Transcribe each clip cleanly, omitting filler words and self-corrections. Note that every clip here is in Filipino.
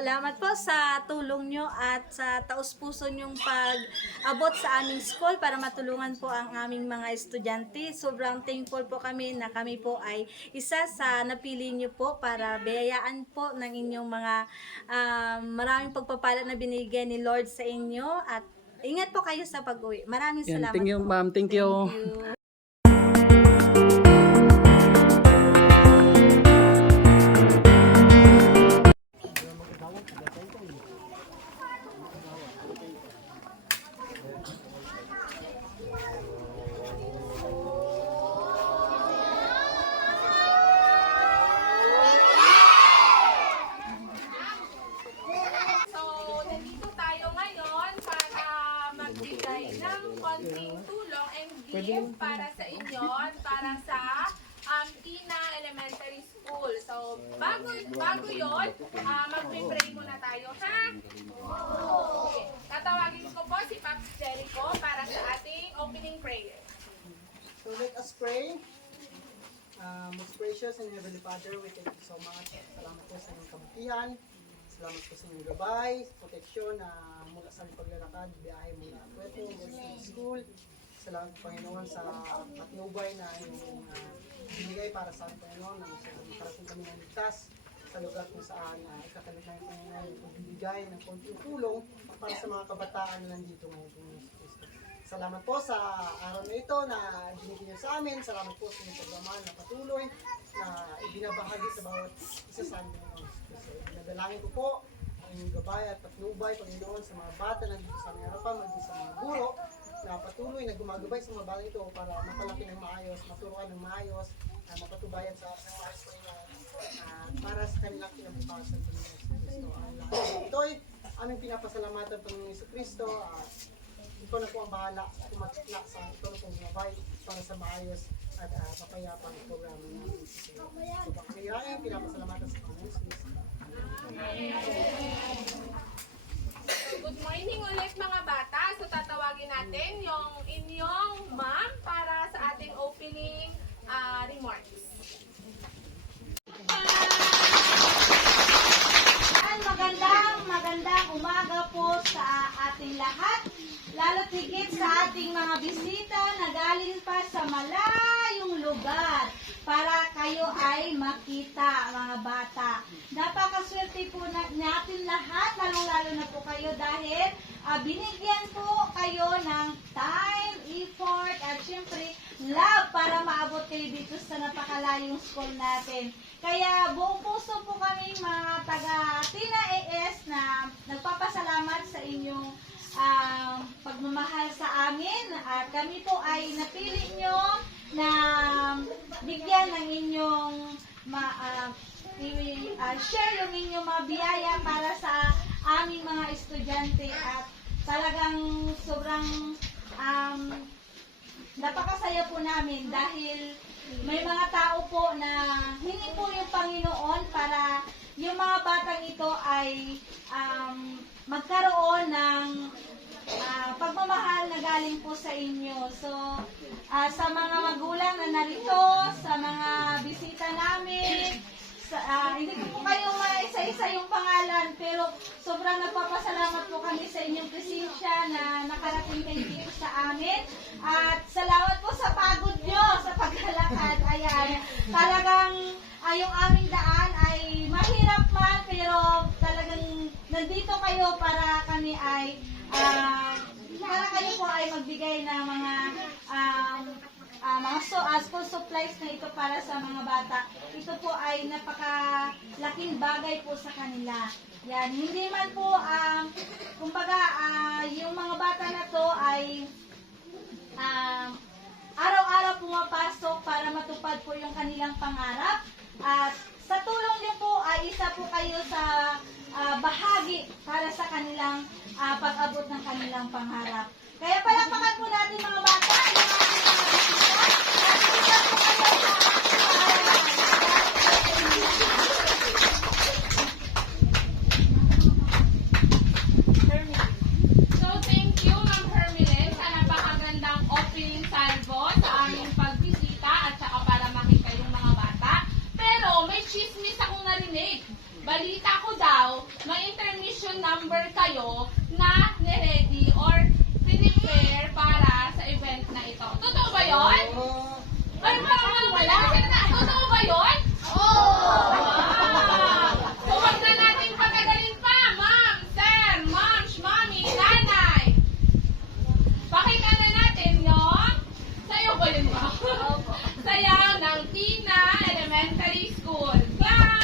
Salamat po sa tulong nyo at sa taus-puso nyong pag-abot sa aming school para matulungan po ang aming mga estudyante. Sobrang thankful po kami na kami po ay isa sa napili nyo po para biyayaan po ng inyong mga maraming pagpapala na binigay ni Lord sa inyo at ingat po kayo sa pag-uwi. Maraming salamat Thank you, po. ma'am. Thank you. Thank you. konting tulong and gift para sa inyo at para sa Tina Elementary School. So, bago yun, mag-pray muna tayo, ha? Okay. Tatawagin ko po si Pops Jericho para sa ating opening prayer. So let us pray. Most gracious and Heavenly Father, we thank you so much. Salamat po sa inyong kabutihan. Salamat po sa inyong gabay, proteksyon na mula sa aming paglalakad, biyahe mula Puerto, school. Salamat po, Panginoon, sa patnubay na inyong binigay para sa aming Panginoon na makarating kami ng ligtas sa lugar kung saan ikakalit namin Panginoon yung pagbibigay ng konting tulong para sa mga kabataan na nandito ngayon kung Yesus Cristo. Salamat po sa araw na ito na binigyan niyo sa amin. Salamat po sa inyong pagmamahal na patuloy na ibinabahagi sa bawat isa sa amin, Panginoon. So, pinadalangin ko po ang inyong gabay at patnubay, Panginoon, sa mga bata na dito sa aming harapan, maging sa mga guro na patuloy na gumagabay sa mga bata ito para mapalaki ng maayos, maturuan ng maayos, mapatubayan sa maayos, Panginoon, para sa kanilang kinabukasan, Panginoon Yesu Cristo. Ang lahat ito'y aming pinapasalamatan, Panginoon Yesu Cristo. Ito na po ang bahala tumatla sa ito na pong gumabay para sa maayos at mapayapang programa namin. So, bakit pinapasalamatan sa Panginoon Yesu Cristo. So, good morning ulit mga bata. So, tatawagin natin yung inyong ma'am para sa ating opening remarks. Magandang umaga po sa ating lahat, lalo tigit sa ating mga bisita na galing pa sa malayong lugar para kayo ay makita, mga bata. Napakaswerte po natin lahat, lalong-lalo na po kayo dahil binigyan po kayo ng time, effort, at syempre love para maabot kayo dito sa napakalayong school natin. Kaya buong puso po kami mga taga Tina AS na nagpapasalamat sa inyong pagmamahal sa amin. At kami po ay napili nyo na bigyan ng inyong share yung inyong mga biyaya para sa aming mga estudyante. At talagang sobrang napakasaya po namin dahil may mga tao po na hingi po yung Panginoon para yung mga batang ito ay magkaroon ng pagmamahal na galing po sa inyo. So, sa mga magulang na narito, sa mga bisita namin, hindi ko po kayo maisa-isa yung pangalan, pero sobrang nagpapasalamat po kami sa inyong presensya na nakarating kayo dito sa amin. At salamat po sa pagod nyo, sa paglalakad. Ayan, talagang yung aming daan ay mahirap man, pero talagang nandito kayo para kami ay para kayo po ay magbigay ng mga school supplies na ito para sa mga bata. Ito po ay napakalaking bagay po sa kanila. Yan, hindi man po, kumbaga, yung mga bata na to ay araw-araw pumapasok para matupad po yung kanilang pangarap. At sa tulong din po ay isa po kayo sa bahagi para sa kanilang pag-abot ng kanilang pangarap. Kaya palakpakan po natin mga bata, yung ating mga bisita, at isa po kayo sa So, thank you, Ma'am Hermilyn, sa napakagandang opening salvo sa aming pagbisita at saka para makita yung mga bata. Pero, may chismis akong narinig. Balita ko daw, may number kayo na ni-ready or prepare para sa event na ito. Totoo ba yun? Ay, parang wala. Totoo ba yun? Oo! So, wag na natin patagalin pa, ma'am, sir, moms, mommy, nanay. Pakita na natin yung sayo ba yun ba? Sayaw ng Tina Elementary School. Clap!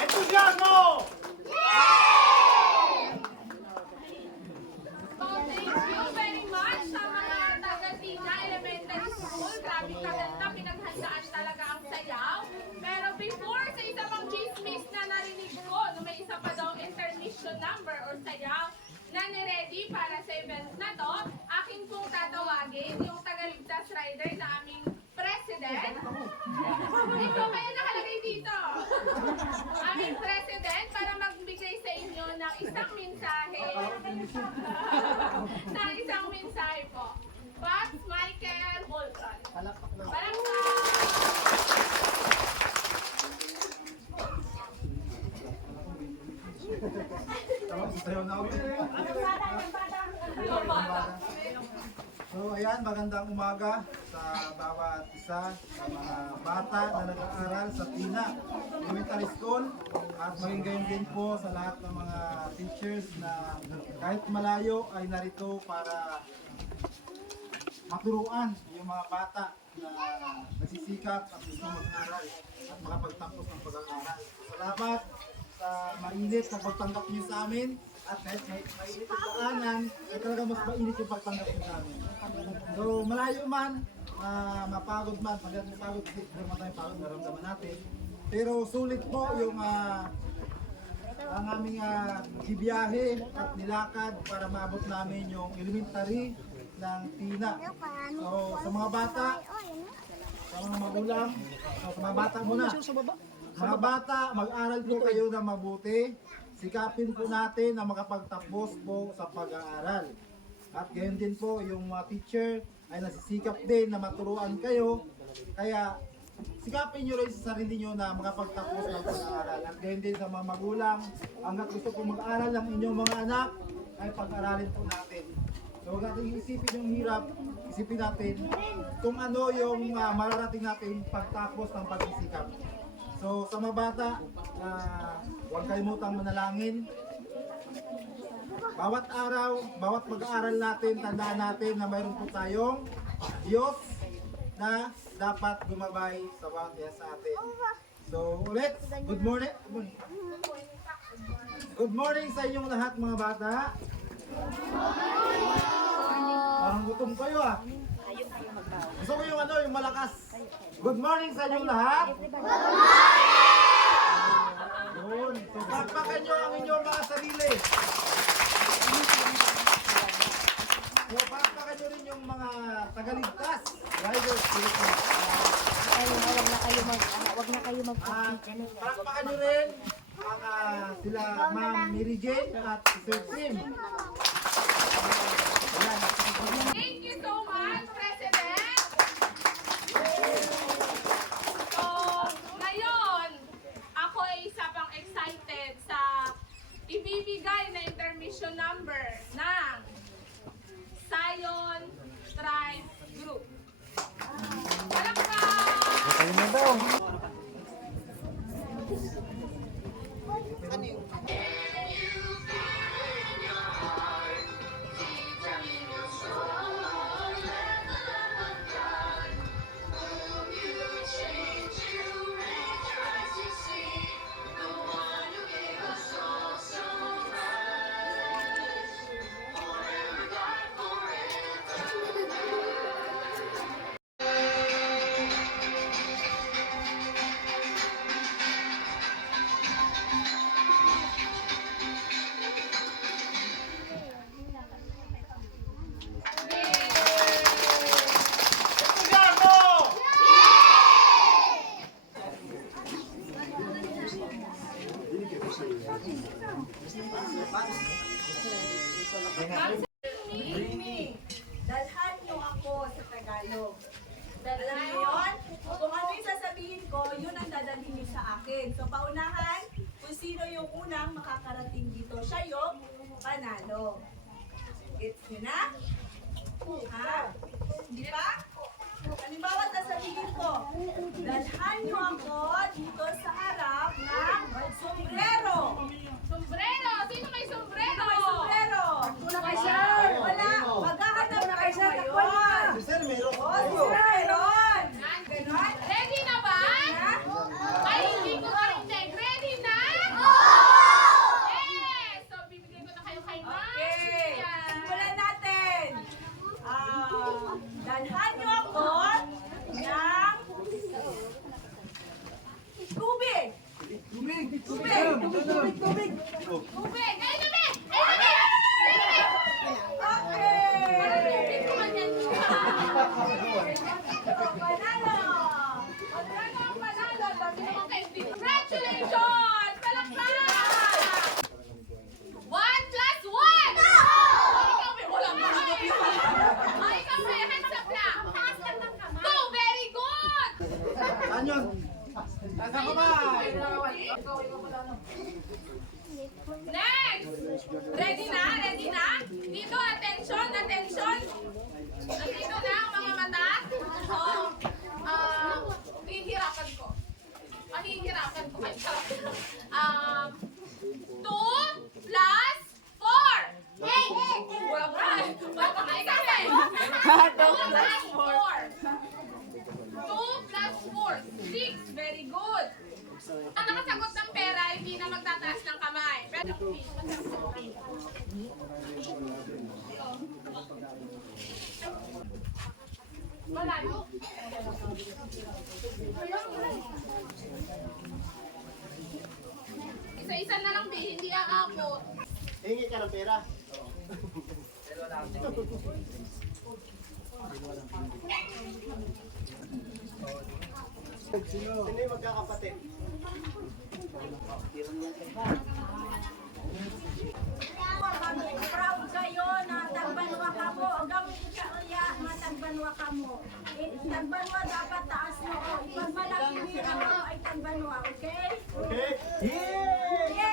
Entusiasmo! So, thank you very much sa mga taga-Tina Elementary School. Grabe kaganda, pinaghandaan talaga ang sayaw. Pero before, sa isa pang chismis na narinig ko, no, may isa pa daw intermission number or sayaw na ni-ready para sa event na to, aking pong tatawagin yung taga-ligtas rider na aming president. Ikaw kaya nakalagay dito. Aming president para magbigay sa inyo ng isang mensahe. ng isang mensahe po. Pops Michael Bolton. Palakpak! So ayan, magandang umaga sa bawat isa, sa mga bata na nag-aaral sa Tina Elementary School at maging gayon din po sa lahat ng mga teachers na kahit malayo ay narito para maturuan yung mga bata na nagsisikap at gusto mag-aral at makapagtapos ng pag-aaral. Salamat sa mainit na pagtanggap niyo sa amin at kahit mainit yung daanan, ay talaga mas mainit yung pagtanggap niyo sa amin. So malayo man, mapagod man, pagdating pagod, kasi naman tayong pagod, naramdaman natin. Pero sulit po yung ang aming bibiyahe at nilakad para maabot namin yung elementary ng Tina. So sa mga bata, sa mga magulang, sa mga bata muna. Mga bata, mag-aral po kayo na mabuti. Sikapin po natin na makapagtapos po sa pag-aaral. At gayon din po yung mga teacher ay nasisikap din na maturuan kayo. Kaya sikapin nyo rin sa sarili nyo na makapagtapos ng pag-aaral. At gayon din sa mga magulang, hanggat gusto po mag-aaral ang inyong mga anak, ay pag-aralin po natin. So huwag natin isipin yung hirap, isipin natin kung ano yung mararating natin pagtapos ng pagsisikap. So sa mga bata, huwag kalimutang manalangin. Bawat araw, bawat pag-aaral natin, tandaan natin na mayroon po tayong Diyos na dapat gumabay sa bawat isa sa atin. So ulit, good morning. Good morning sa inyong lahat mga bata. Parang gutom kayo ah. Gusto ko yung yung malakas. Good morning sa inyong lahat. Yun. So pakpakan nyo ang inyong mga sarili. So pakpakan nyo rin yung mga tagaligtas. Riders. Wag na kayo mag-compete. Pakpakan nyo rin ang sila Ma'am Mary Jane at Sir Tim. Ayan. Thank you so much, President! So, ngayon, ako ay isa pang excited sa ibibigay na intermission number ng Zion Tribe Group. Palakpak! tayo. Alam niyo yun? Kung ano yung sasabihin ko, yun ang dadalhin niyo sa akin. So, paunahan, kung sino yung unang makakarating dito, siya yung panalo. Gets niyo na? Ha? Di ba? Halimbawa, sasabihin ko, dalhan niyo ako dito sa harap ng sombrero. Sombrero! Sino may sombrero? May sombrero. Wala. Maghahanap na kayo ngayon. Si Sir, meron. O, si Sir meron. Yan. Ganon. Ready na ba? Ha? Ay, hindi ko marinig. Ready na? Yes! So, bibigyan ko na kayo kay Ma'am. Okay. Yan. Simulan natin. Dalhan niyo ako ng tubig. Tubig. Tubig! Ay, tubig! Ay, tubig! Okay. Tubig ko man yan. Panalo. Magkano ang panalo? Sabi naman kayo, congratulations! Palakpak! 1 plus 1! Ikaw may ulam na kayo. Ikaw may hands up na. 2, very good! Saan yun? Saan ka ba? Next! Ready na? Ready na? Dito, attention, attention! Nandito na ang mga mata. So, hihirapan ko. Mahihirapan ko kayo. 2 plus 4! Hey! Wala pa. Wala pa kayo kasi. 2 plus 4. 2 plus 4. 6. Very good. Ang nakasagot ng pera, hindi na magtataas ng kamay. Pero, malayo. Isa-isa na lang, hindi aabot. Hingi ka ng pera. Sino yung magkakapatid? Proud kayo na tagbanwa ka mo. O gawin ko sa uya, matagbanwa ka mo. Tagbanwa dapat taas mo. Pag malaki pira mo ay tagbanwa, okay? Okay? Yay!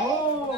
Oh!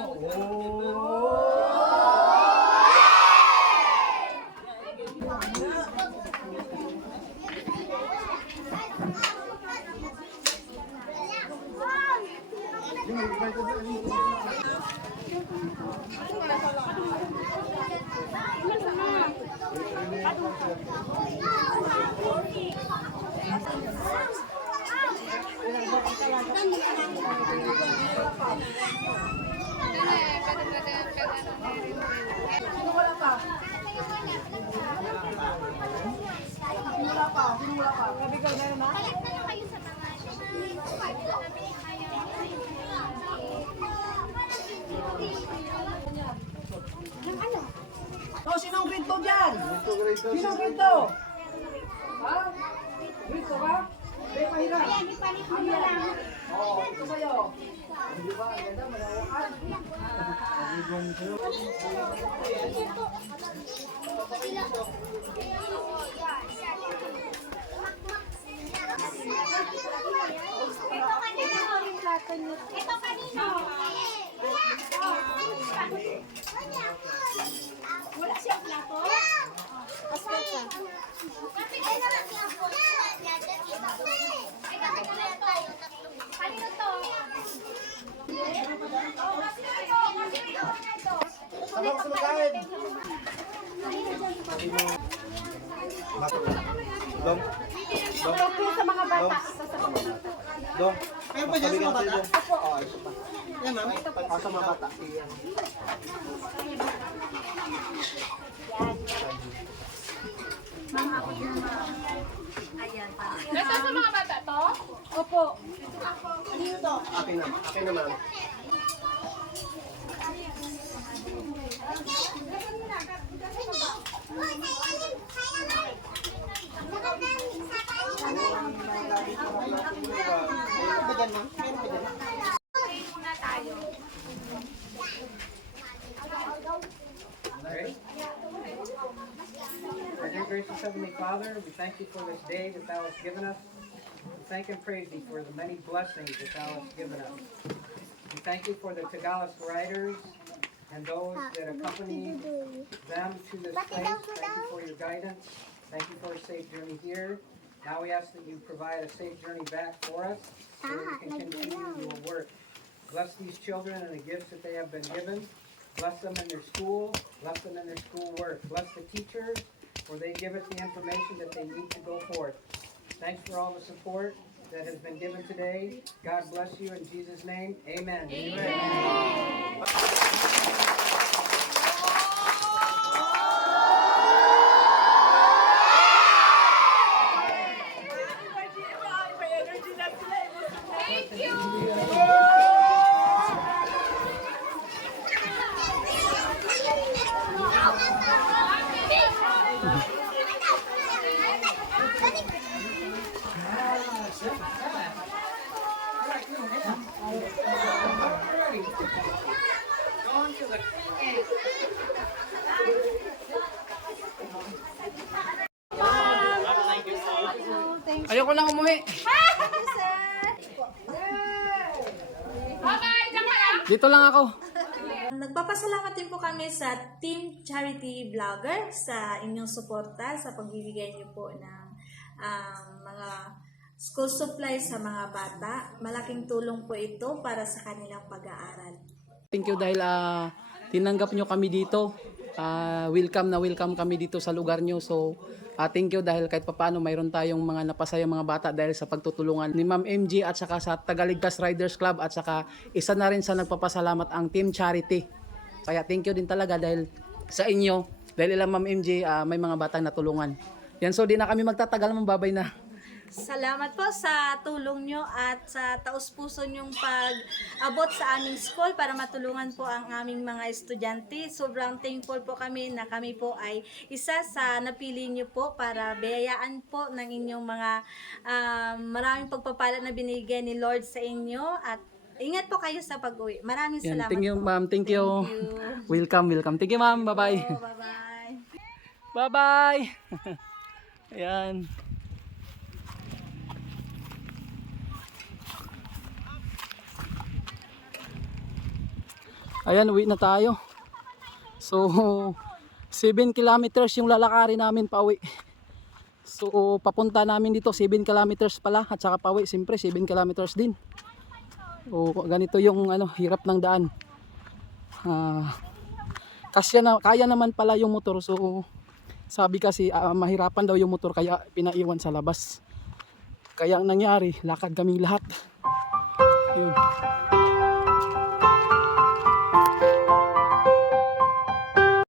O, sinong grade 2 dyan? Sinong grade 2? Ha? Grade 2 ka? May pahira. Oo, ito sa'yo. Di ba? Ang ganda, malawakan. Ito kanino? Wala siyang plato? Asal ka? Kanino to? Sama ko sa magkain. Dong. Sa mga bata. Dong. Meron pa dyan sa mga bata? Oo, ito pa. Yan, ma'am. Sa mga bata. Ito sa mga bata to? Opo. Akin na. Akin na, ma'am. Muna tayo. Okay. gracious Heavenly Father, we thank you for this day that thou hast given us. We thank and praise thee for the many blessings that thou hast given us. We thank you for the Tagalog riders and those that accompany them to this place. Thank you for your guidance. Thank you for a safe journey here. Now we ask that you provide a safe journey back for us so that we can continue your work. Bless these children and the gifts that they have been given. Bless them in their school. Bless them in their school work. Bless the teachers where they give it the information that they need to go forth. Thanks for all the support that has been given today. God bless you in Jesus' name. Amen. Thank you! Ayoko na umuwi. Bye-bye! Diyan ka lang! Dito lang ako. Nagpapasalamat din po kami sa Team Charity Vlogger sa inyong suporta sa pagbibigay niyo po ng mga school supplies sa mga bata. Malaking tulong po ito para sa kanilang pag-aaral. Thank you dahil tinanggap nyo kami dito. Welcome na welcome kami dito sa lugar nyo. So, thank you dahil kahit papaano mayroon tayong mga napasayang mga bata dahil sa pagtutulungan ni Ma'am MG at saka sa Tagaligtas Riders Club at saka isa na rin sa nagpapasalamat ang Team Charity. Kaya thank you din talaga dahil sa inyo, dahil ilang Ma'am MG may mga batang natulungan. Yan, so di na kami magtatagal, mambabay na. Salamat po sa tulong nyo at sa taus-puso nyong pag-abot sa aming school para matulungan po ang aming mga estudyante. Sobrang thankful po kami na kami po ay isa sa napili nyo po para biyayaan po ng inyong mga maraming pagpapala na binigay ni Lord sa inyo at ingat po kayo sa pag-uwi. Maraming Yan, salamat thank you po. ma'am, thank you. Welcome. Thank you ma'am, bye-bye. Po, bye-bye. Bye-bye. Ayan. Ayan, uwi na tayo. So, 7 kilometers yung lalakarin namin pauwi. So, papunta namin dito 7 kilometers pala at saka pauwi, siyempre 7 kilometers din. O ganito yung hirap ng daan. Kaya naman pala yung motor. So, sabi kasi mahirapan daw yung motor kaya pinaiwan sa labas. Kaya ang nangyari, lakad kaming lahat. Yun.